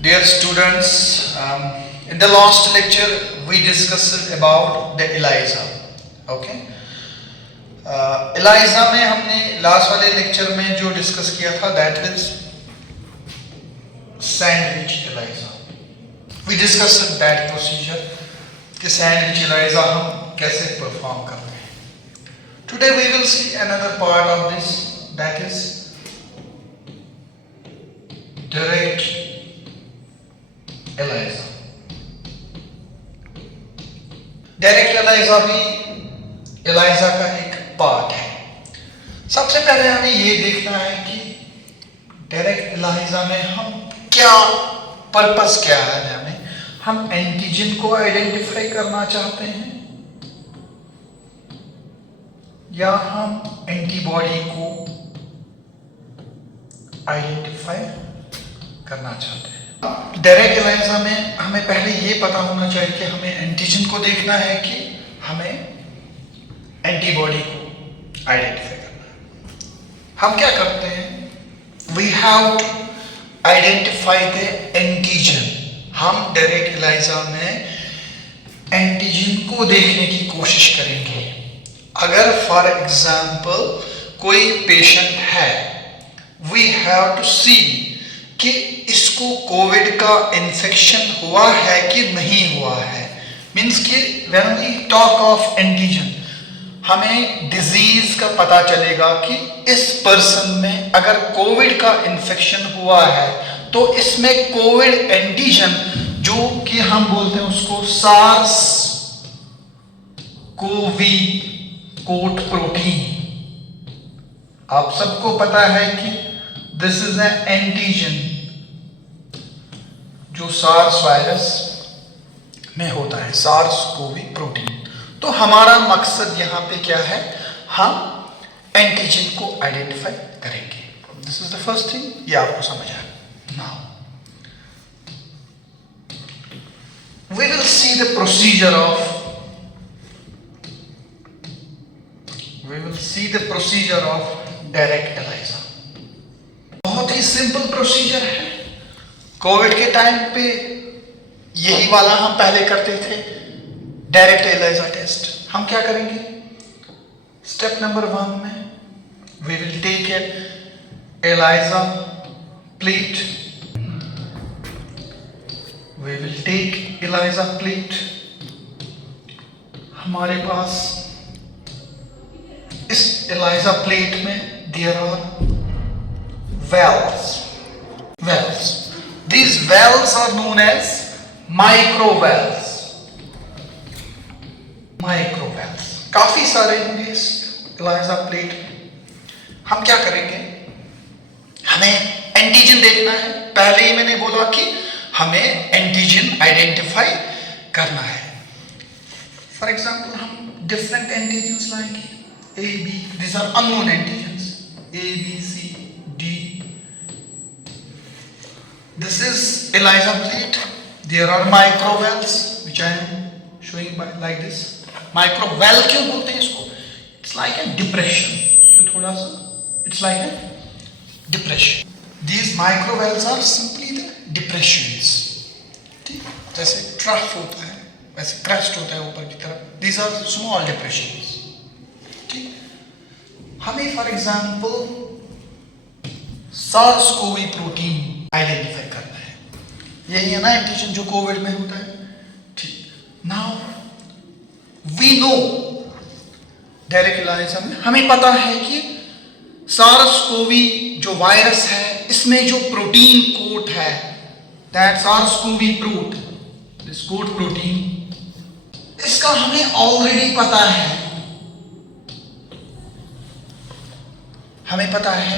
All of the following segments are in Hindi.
Dear students, in the last lecture we discussed about the ELISA. Okay. ELISA में हमने लास्ट वाले लेक्चर में जो डिस्कस किया था that was sandwich ELISA. We discussed that procedure कि sandwich ELISA हम कैसे perform करते हैं. Today we will see another part of this, that is direct ELISA. Direct ELISA भी ELISA का एक पार्ट है. सबसे पहले हमें ये देखना है कि डायरेक्ट ELISA में हम क्या पर्पस क्या है. हम एंटीजन को आइडेंटिफाई करना चाहते हैं या हम एंटीबॉडी को आइडेंटिफाई करना चाहते हैं. डायरेक्ट ELISA में हमें पहले ये पता होना चाहिए कि हमें एंटीजन को देखना है कि हमें एंटीबॉडी को आइडेंटिफाई करना है. हम क्या करते हैं, we have to identify the antigen. हम डायरेक्ट ELISA में एंटीजन को देखने की कोशिश करेंगे. अगर फॉर एग्जाम्पल कोई पेशेंट है, वी हैव टू सी कि इसको कोविड का इन्फेक्शन हुआ है कि नहीं हुआ है. मीन्स कि when we talk of antigen, हमें डिजीज का पता चलेगा कि इस पर्सन में अगर कोविड का इन्फेक्शन हुआ है तो इसमें कोविड एंटीजन जो कि हम बोलते हैं उसको सार्स कोवी कोट प्रोटीन. आप सबको पता है कि दिस इज एन एंटीजन जो सार्स वायरस में होता है, सार्स कोवी प्रोटीन. तो हमारा मकसद यहां पे क्या है, हम एंटीजन को आइडेंटिफाई करेंगे. This is the first thing. ये आपको समझ आया. Now we will see the procedure of direct ELISA. बहुत ही सिंपल प्रोसीजर है. कोविड के टाइम पे यही वाला हम पहले करते थे, डायरेक्ट ELISA टेस्ट. हम क्या करेंगे, स्टेप नंबर 1 में we will take an ELISA plate. We will take ELISA plate. हमारे पास इस ELISA प्लेट में there are valves. These valves are known as microvalves. काफी सारे होंगे इस ELISA प्लेट. हम क्या करेंगे, हमें एंटीजन देखना है. पहले ही मैंने बोला कि हमें एंटीजन आइडेंटिफाई करना है. फॉर एग्जाम्पल हम डिफरेंट एंटीजन्स लाएंगे. A, B, these are unknown antigens. A, B, C, D. This is ELISA plate. There are microvalves which I am showing by like this. Microvalve क्यों बोलते हैं इसको? It's like a depression. जो थोड़ा सा, it's like a depression. These microvalves are simply the depressions. ठीक, जैसे trough होता है, वैसे crest होता है ऊपर की तरफ. These are small depressions. ठीक, हमें for example SARS CoV protein identify करना है. यही है ना एंटीजन जो कोविड में होता है. ठीक, now we know direct ELISA में हमें पता है कि सार्स कोवी जो वायरस है इसमें जो प्रोटीन कोट है, that SARS CoV protein, this coat protein, इसका हमें ऑलरेडी पता है. हमें पता है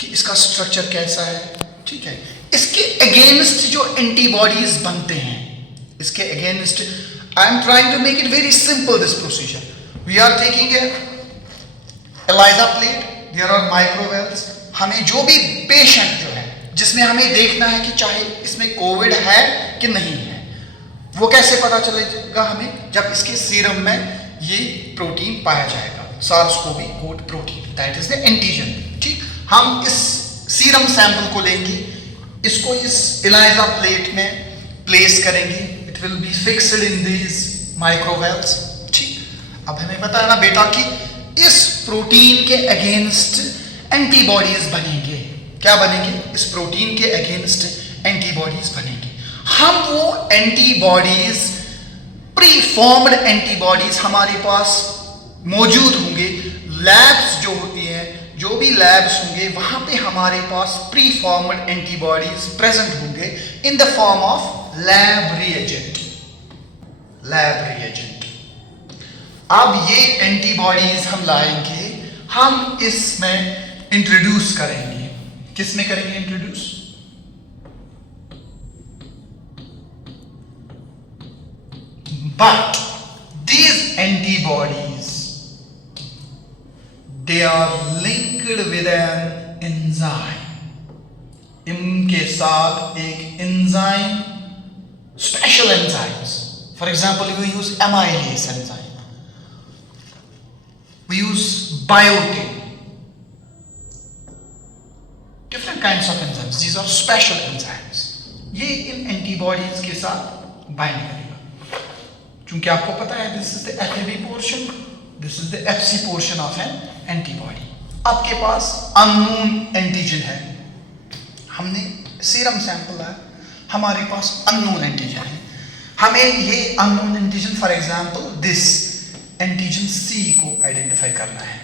कि इसका स्ट्रक्चर कैसा है. ठीक है, इसके अगेंस्ट जो एंटीबॉडीज बनते हैं, इसके against, I am trying to make it very simple this procedure. We are taking a ELISA plate, there are microwells. हमें जो भी पेशेंट जो है जिसमें हमें देखना है कि चाहे इसमें कोविड है कि नहीं है, वो कैसे पता चलेगा हमें, जब इसके सीरम में ये प्रोटीन पाया जाएगा, SARS CoV coat protein, that is the antigen. ठीक, हम इस सीरम सैंपल को लेंगे, इसको इस ELISA प्लेट में प्लेस करेंगे, it will be fixed in these microwells. ठीक, अब हमें पता है ना बेटा कि इस प्रोटीन के अगेंस्ट एंटीबॉडीज बनेंगे। क्या बनेंगे? इस प्रोटीन के अगेंस्ट एंटीबॉडीज बनेंगे। हम वो एंटीबॉडीज, प्री फॉर्म्ड एंटीबॉडीज हमारे पास मौजूद होंगे। लैब्स जो होती हैं, जो भी लैब्स होंगे वहां पे हमारे पास प्री फॉर्म्ड एंटीबॉडीज प्रेजेंट होंगे in the form of lab reagent. अब ये एंटीबॉडीज हम लाएंगे, हम इसमें इंट्रोड्यूस करेंगे। किस में करेंगे introduce? But these antibodies, they are linked with an enzyme. इनके साथ एक enzyme, special enzymes. For example, we use amylase enzyme. We use biotin. Different kinds of enzymes. These are special enzymes. ये इन antibodies के साथ bind करेगा। क्योंकि आपको पता है this is the FAB portion, this is the FC portion of N antibody. आपके पास अननोन एंटीजन है, हमने सीरम सैंपल है, हमारे पास अननोन एंटीजन है। हमें ये unknown antigen, for example this antigen C को आइडेंटिफाई करना है।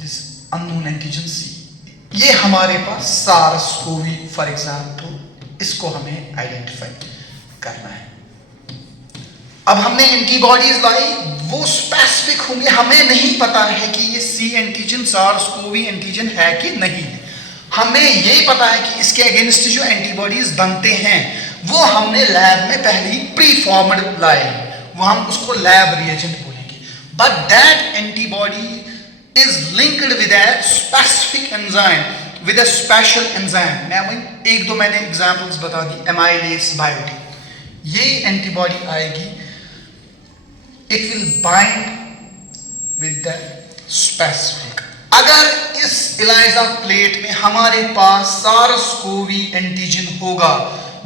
दिस अननोन एंटीजन C, ये हमारे पास SARS-CoV फॉर एग्जांपल, इसको हमें आइडेंटिफाई करना है। अब हमने एंटीबॉडीज लाई, वो स्पेसिफिक होंगे, हमें नहीं पता है कि ये C एंटीजन SARS-CoV एंटीजन है कि नहीं है। हमें ये पता है कि इसके अगेंस्ट जो एंटीबॉडीज बनते हैं वो हमने लैब में पहले ही प्री फॉर्म्ड लाए, वो हम उसको लैब रिएजेंट बोलेंगे। But that antibody is linked with a specific enzyme, with a special enzyme. मैंने एग्जांपल्स बता दी, एमाइलेज, बायोटिन। ये एंटीबॉडी आएगी, it will bind with the specific. अगर इस ELISA प्लेट में हमारे पास SARS-CoV एंटीजन होगा,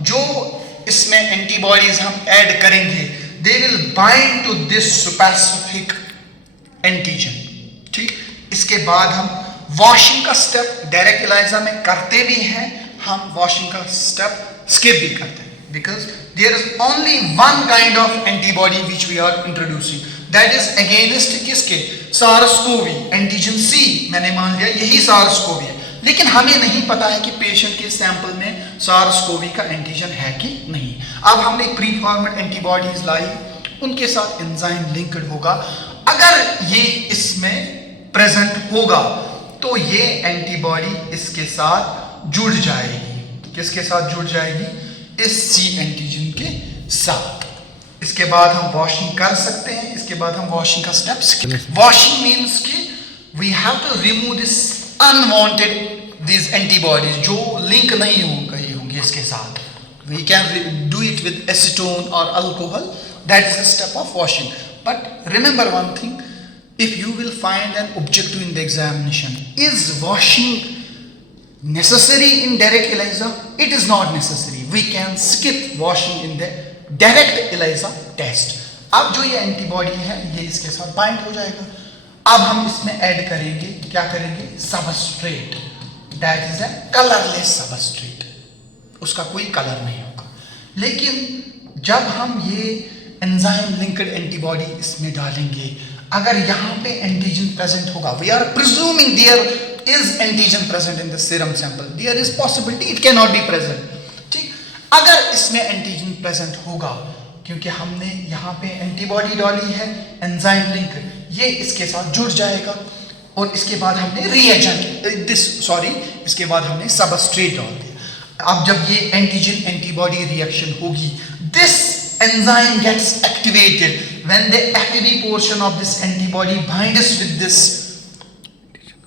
जो इसमें एंटीबॉडीज हम ऐड करेंगे, they will bind to this specific antigen. ठीक, इसके बाद हम वॉशिंग का स्टेप डायरेक्ट ELISA में करते भी हैं, हम वॉशिंग का स्टेप स्किप भी करते हैं। Because there is only one kind of antibody which we are introducing, that is against किसके? SARS-CoV antigen C। मैंने मान लिया यही SARS-CoV है, लेकिन हमें नहीं पता है कि पेशेंट के सैंपल में SARS-CoV का एंटीजन है कि नहीं। अब हमने प्री फॉर्म्ड एंटीबॉडीज लाई, उनके साथ एंजाइम लिंक्ड होगा। अगर ये इसमें प्रेजेंट होगा तो ये एंटीबॉडी इसके साथ जुड़ जाएगी। किसके साथ जुड़ जाएगी? इस C एंटीजन के साथ। इसके बाद हम वॉशिंग कर सकते हैं। इसके बाद हम वॉशिंग का स्टेप स्किप। वॉशिंग मींस कि we have to remove this unwanted this antibodies जो लिंक नहीं होंगे इसके साथ। We can do it with acetone और alcohol, that is the step of washing. But remember one thing, if you will find an objective in the examination, is washing necessary in direct ELISA? It is not necessary. We can skip washing in the direct ELISA test. अब जो ये एंटीबॉडी है ये इसके साथ बाइंड हो जाएगा। अब हम इसमें ऐड करेंगे, क्या करेंगे? Substrate, that is a colourless substrate, उसका कोई कलर नहीं होगा। लेकिन जब हम ये एंजाइम लिंक्ड एंटीबॉडी इसमें डालेंगे, अगर यहाँ पे एंटीजन प्रेजेंट होगा, we are presuming there is antigen present in the serum sample, there is possibility it can not be present. ठीक, अगर इसमें एंटीजन प्रेजेंट होगा, क्योंकि हमने यहाँ पे एंटीबॉडी डाली है एंजाइम लिंक, ये इसके साथ जुड़ जाएगा। और इसके बाद हमने रिएजेंट इसके बाद हमने सबस्ट्रेट डाल दिया। अब जब ये एंटीजन एंटीबॉडी रिएक्शन होगी, this enzyme gets activated when the FAB portion of this antibody binds with this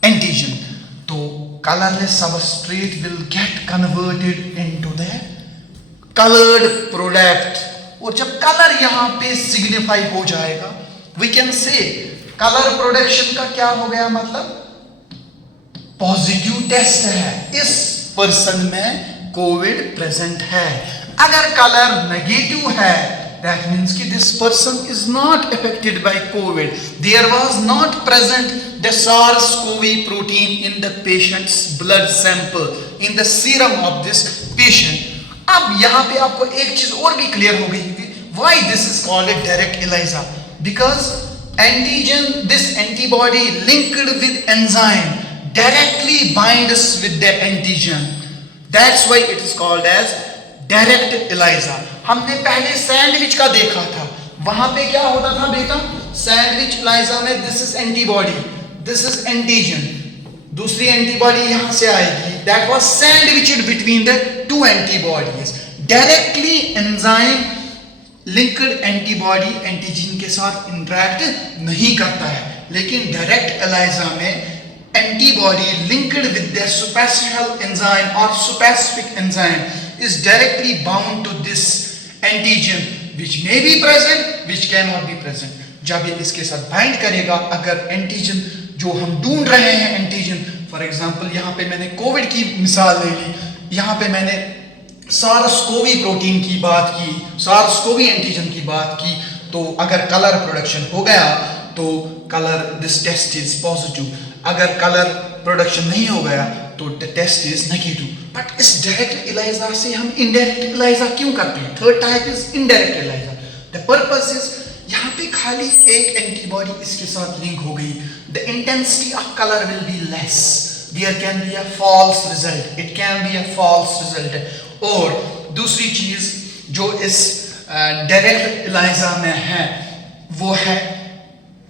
antigen. So colorless substrate will get converted into the colored product. और जब कलर यहाँ पे सिग्निफाई हो जाएगा, we can say colour production का क्या हो गया मतलब पॉजिटिव टेस्ट है, इस पर्सन में कोविड प्रेजेंट है। अगर कलर नेगेटिव है, that means कि this person is not affected by COVID. There was not present the SARS-CoV protein in the patient's blood sample, in the serum of this patient. अब यहाँ पे आपको एक चीज और भी क्लियर हो गई होगी, why this is called a direct ELISA? Because antigen, this antibody linked with enzyme directly binds with the antigen. That's why it is called as direct ELISA. हमने पहले सैंडविच का देखा था, वहां पे क्या होता था बेटा, सैंडविच ELISA में this is antibody, this is antigen, दूसरी एंटीबॉडी यहां से आएगी, that was sandwiched between the two antibodies. Directly enzyme linked antibody antigen के साथ इंटरेक्ट नहीं करता है, लेकिन डायरेक्ट ELISA में antibody linked with the superficial enzyme or specific enzyme is directly bound to this antigen which may be present, which cannot be present. जब ये इसके साथ बाइंड करेगा, अगर एंटीजन जो हम ढूंढ रहे हैं एंटीजन, फॉर एग्जांपल यहाँ पे मैंने कोविड की मिसाल ले ली, यहाँ पे मैंने SARS-CoV प्रोटीन की बात की, SARS-CoV एंटीजन की बात की, तो अगर कलर प्रोडक्शन हो गया तो colour this test is positive, अगर कलर प्रोडक्शन नहीं हो गया तो the test is negative. But इस डायरेक्ट ELISA से हम इनडायरेक्ट ELISA क्यों करते हैं? Third type is indirect ELISA. The purpose is यहाँ पे खाली एक एंटीबॉडी इसके साथ लिंक हो गई, the intensity of colour will be less, there can be a false result, it can be a false result. और दूसरी चीज जो इस डायरेक्ट ELISA में है वो है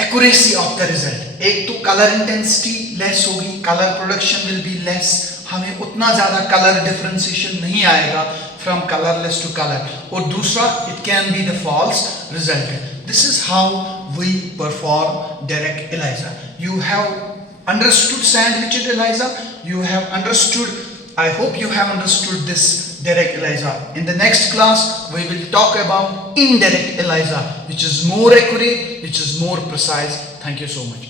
एक्यूरेसी ऑफ द रिजल्ट. एक तो कलर इंटेंसिटी लेस होगी, colour production will be less, हमें उतना ज्यादा कलर डिफरेंशिएशन नहीं आएगा फ्रॉम कलरलेस टू कलर. और दूसरा, it can be the false result. This is how we perform direct ELISA. You have understood sandwiched ELISA, you have understood, I hope you have understood this direct ELISA. In the next class we will talk about indirect ELISA, which is more accurate, which is more precise. Thank you so much.